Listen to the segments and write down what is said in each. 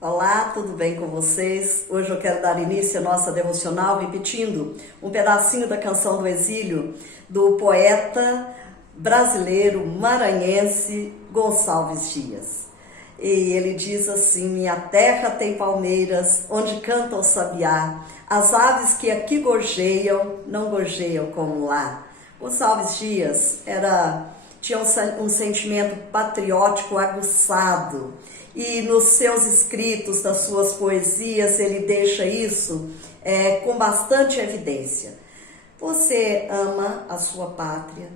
Olá, tudo bem com vocês? Hoje eu quero dar início à nossa devocional repetindo um pedacinho da Canção do Exílio do poeta brasileiro maranhense Gonçalves Dias. E ele diz assim: minha terra tem palmeiras onde canta o sabiá, as aves que aqui gorjeiam não gorjeiam como lá. Gonçalves Dias tinha um sentimento patriótico aguçado, e nos seus escritos, das suas poesias, ele deixa isso com bastante evidência. Você ama a sua pátria,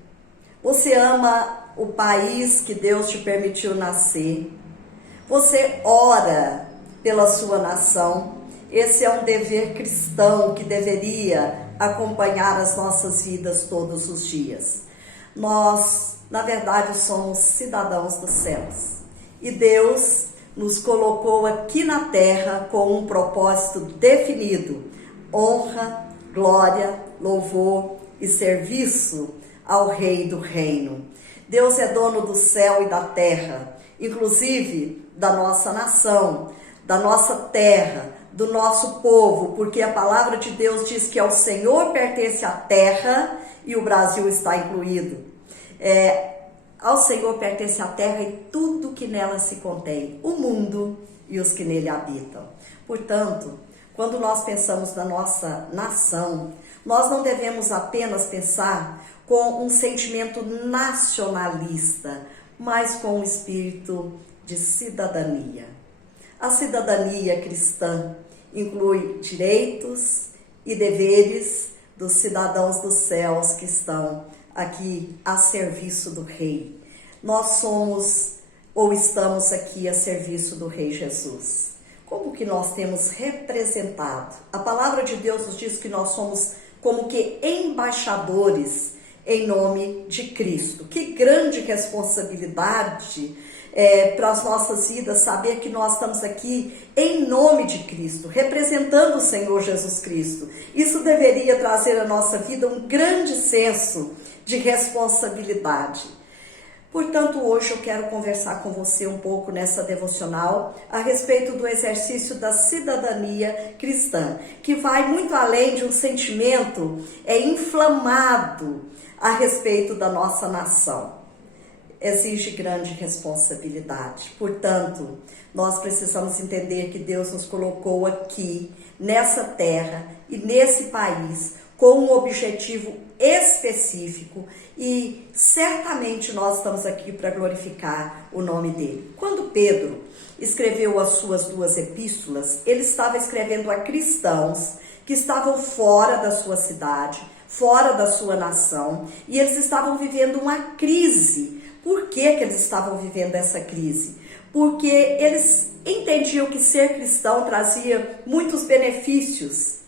você ama o país que Deus te permitiu nascer, você ora pela sua nação. Esse é um dever cristão que deveria acompanhar as nossas vidas todos os dias. Nós, na verdade, somos cidadãos dos céus e Deus nos colocou aqui na terra com um propósito definido: honra, glória, louvor e serviço ao Rei do Reino. Deus é dono do céu e da terra, inclusive da nossa nação, da nossa terra, do nosso povo, porque a palavra de Deus diz que ao Senhor pertence a terra e o Brasil está incluído. Ao Senhor pertence a terra e tudo que nela se contém, o mundo e os que nele habitam. Portanto, quando nós pensamos na nossa nação, nós não devemos apenas pensar com um sentimento nacionalista, mas com um espírito de cidadania. A cidadania cristã inclui direitos e deveres dos cidadãos dos céus que estão aqui a serviço do Rei. Nós somos ou estamos aqui a serviço do Rei Jesus. Como que nós temos representado? A palavra de Deus nos diz que nós somos como que embaixadores em nome de Cristo. Que grande responsabilidade para as nossas vidas saber que nós estamos aqui em nome de Cristo, representando o Senhor Jesus Cristo. Isso deveria trazer à nossa vida um grande senso de responsabilidade. Portanto, hoje eu quero conversar com você um pouco nessa devocional a respeito do exercício da cidadania cristã, que vai muito além de um sentimento inflamado a respeito da nossa nação. Exige grande responsabilidade. Portanto, nós precisamos entender que Deus nos colocou aqui, nessa terra e nesse país, com um objetivo específico, e certamente nós estamos aqui para glorificar o nome dele. Quando Pedro escreveu as suas duas epístolas, ele estava escrevendo a cristãos que estavam fora da sua cidade, fora da sua nação, e eles estavam vivendo uma crise. Por que eles estavam vivendo essa crise? Porque eles entendiam que ser cristão trazia muitos benefícios,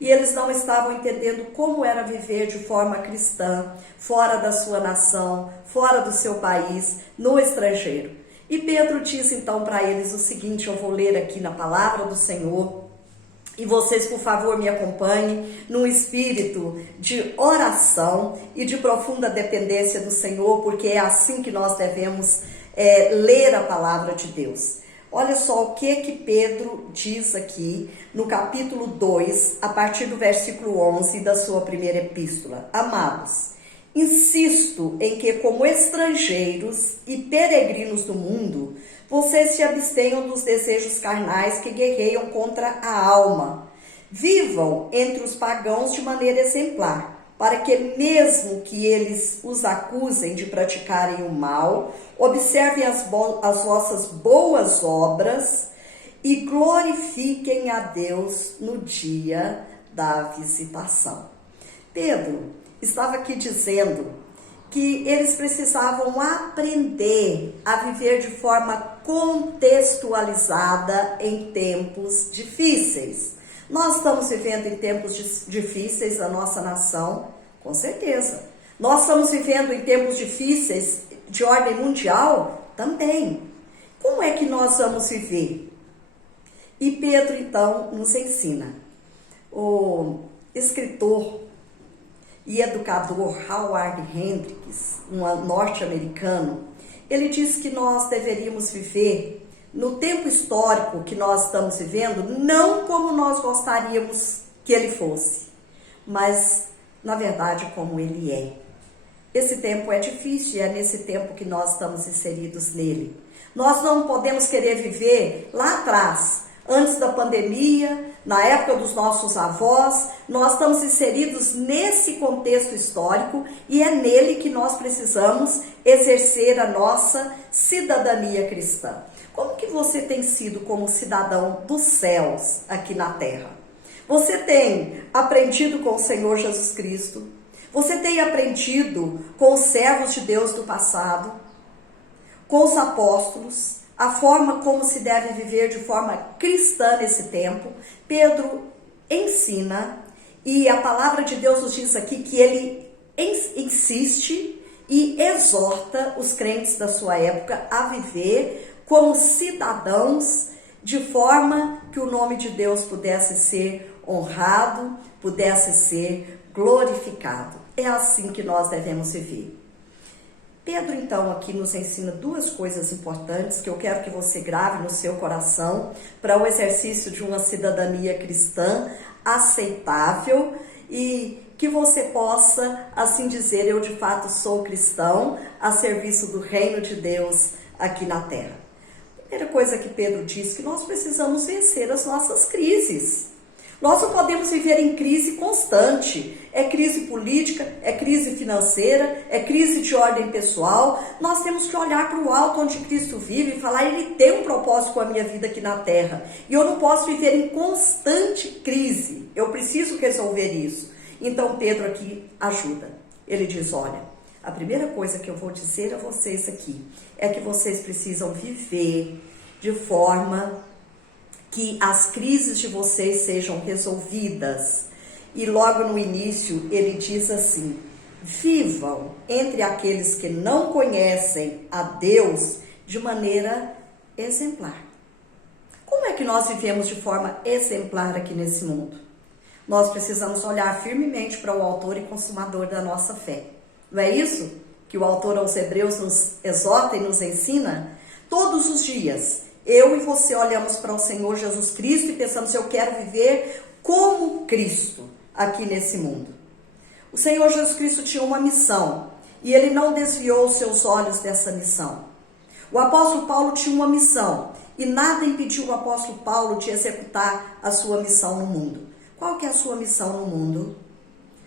e eles não estavam entendendo como era viver de forma cristã, fora da sua nação, fora do seu país, no estrangeiro. E Pedro diz então para eles o seguinte: eu vou ler aqui na palavra do Senhor, e vocês, por favor, me acompanhem num espírito de oração e de profunda dependência do Senhor, porque é assim que nós devemos ler a palavra de Deus. Olha só o que Pedro diz aqui no capítulo 2, a partir do versículo 11 da sua primeira epístola. Amados, insisto em que, como estrangeiros e peregrinos do mundo, vocês se abstenham dos desejos carnais que guerreiam contra a alma. Vivam entre os pagãos de maneira exemplar, para que, mesmo que eles os acusem de praticarem o mal, observem as vossas boas obras e glorifiquem a Deus no dia da visitação. Pedro estava aqui dizendo que eles precisavam aprender a viver de forma contextualizada em tempos difíceis. Nós estamos vivendo em tempos difíceis na nossa nação, com certeza. Nós estamos vivendo em tempos difíceis de ordem mundial também. Como é que nós vamos viver? E Pedro, então, nos ensina. O escritor e educador Howard Hendricks, um norte-americano, ele diz que nós deveríamos viver no tempo histórico que nós estamos vivendo, não como nós gostaríamos que ele fosse, mas na verdade como ele é. Esse tempo é difícil e é nesse tempo que nós estamos inseridos nele. Nós não podemos querer viver lá atrás, antes da pandemia, na época dos nossos avós. Nós estamos inseridos nesse contexto histórico e é nele que nós precisamos exercer a nossa cidadania cristã. Como que você tem sido como cidadão dos céus aqui na terra? Você tem aprendido com o Senhor Jesus Cristo? Você tem aprendido com os servos de Deus do passado, com os apóstolos, a forma como se deve viver de forma cristã nesse tempo? Pedro ensina, e a palavra de Deus nos diz aqui que ele insiste e exorta os crentes da sua época a viver como cidadãos de forma que o nome de Deus pudesse ser honrado, pudesse ser glorificado. É assim que nós devemos viver. Pedro, então, aqui nos ensina duas coisas importantes que eu quero que você grave no seu coração para o exercício de uma cidadania cristã aceitável e que você possa, assim dizer, eu de fato sou cristão a serviço do reino de Deus aqui na terra. A primeira coisa que Pedro diz que nós precisamos vencer as nossas crises. Nós não podemos viver em crise constante. É crise política, é crise financeira, é crise de ordem pessoal. Nós temos que olhar para o alto onde Cristo vive e falar, ele tem um propósito com a minha vida aqui na terra. E eu não posso viver em constante crise. Eu preciso resolver isso. Então Pedro aqui ajuda. Ele diz, olha, a primeira coisa que eu vou dizer a vocês aqui é que vocês precisam viver de forma que as crises de vocês sejam resolvidas. E logo no início ele diz assim, vivam entre aqueles que não conhecem a Deus de maneira exemplar. Como é que nós vivemos de forma exemplar aqui nesse mundo? Nós precisamos olhar firmemente para o autor e consumador da nossa fé. Não é isso que o autor aos Hebreus nos exorta e nos ensina? Todos os dias, eu e você olhamos para o Senhor Jesus Cristo e pensamos, eu quero viver como Cristo aqui nesse mundo. O Senhor Jesus Cristo tinha uma missão e ele não desviou os seus olhos dessa missão. O apóstolo Paulo tinha uma missão e nada impediu o apóstolo Paulo de executar a sua missão no mundo. Qual que é a sua missão no mundo?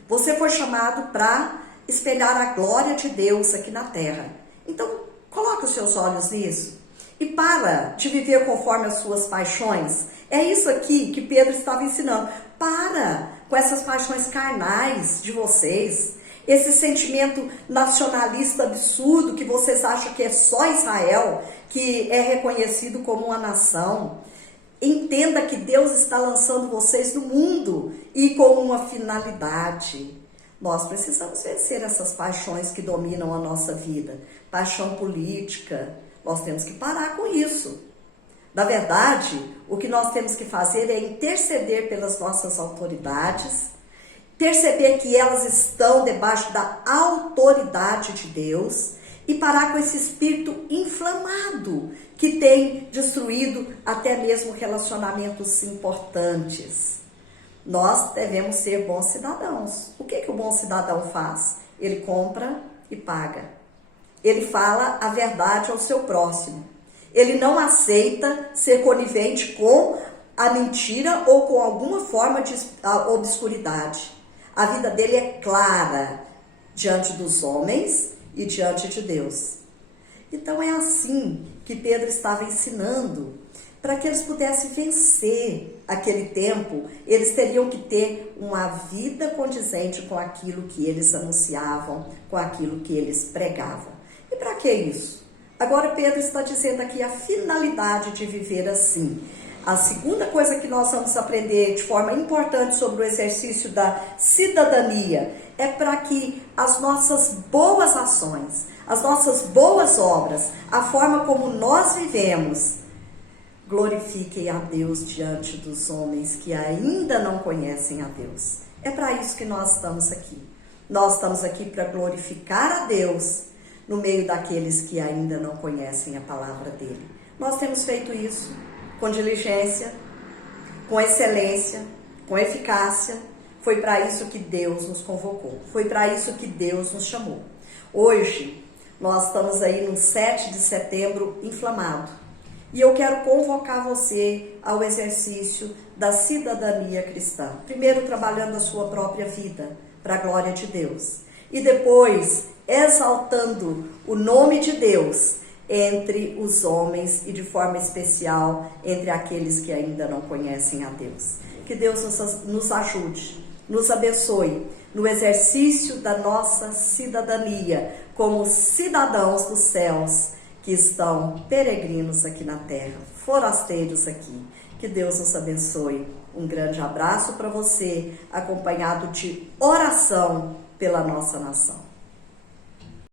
Você foi chamado para espelhar a glória de Deus aqui na terra. Então, coloque os seus olhos nisso. E para de viver conforme as suas paixões. É isso aqui que Pedro estava ensinando. Para com essas paixões carnais de vocês. Esse sentimento nacionalista absurdo que vocês acham que é só Israel que é reconhecido como uma nação. Entenda que Deus está lançando vocês no mundo e com uma finalidade. Nós precisamos vencer essas paixões que dominam a nossa vida. Paixão política. Nós temos que parar com isso. Na verdade, o que nós temos que fazer é interceder pelas nossas autoridades, perceber que elas estão debaixo da autoridade de Deus e parar com esse espírito inflamado que tem destruído até mesmo relacionamentos importantes. Nós devemos ser bons cidadãos. O que o bom cidadão faz? Ele compra e paga. Ele fala a verdade ao seu próximo. Ele não aceita ser conivente com a mentira ou com alguma forma de obscuridade. A vida dele é clara diante dos homens e diante de Deus. Então é assim que Pedro estava ensinando. Para que eles pudessem vencer aquele tempo, eles teriam que ter uma vida condizente com aquilo que eles anunciavam, com aquilo que eles pregavam. E para que isso? Agora Pedro está dizendo aqui a finalidade de viver assim. A segunda coisa que nós vamos aprender de forma importante sobre o exercício da cidadania é para que as nossas boas ações, as nossas boas obras, a forma como nós vivemos, glorifiquem a Deus diante dos homens que ainda não conhecem a Deus. É para isso que nós estamos aqui. Nós estamos aqui para glorificar a Deus no meio daqueles que ainda não conhecem a palavra dele. Nós temos feito isso com diligência, com excelência, com eficácia. Foi para isso que Deus nos convocou, foi para isso que Deus nos chamou. Hoje, nós estamos aí no 7 de setembro inflamado. E eu quero convocar você ao exercício da cidadania cristã. Primeiro, trabalhando a sua própria vida para a glória de Deus. E depois, exaltando o nome de Deus entre os homens e de forma especial entre aqueles que ainda não conhecem a Deus. Que Deus nos ajude, nos abençoe no exercício da nossa cidadania como cidadãos dos céus que estão peregrinos aqui na terra, forasteiros aqui. Que Deus nos abençoe. Um grande abraço para você, acompanhado de oração pela nossa nação.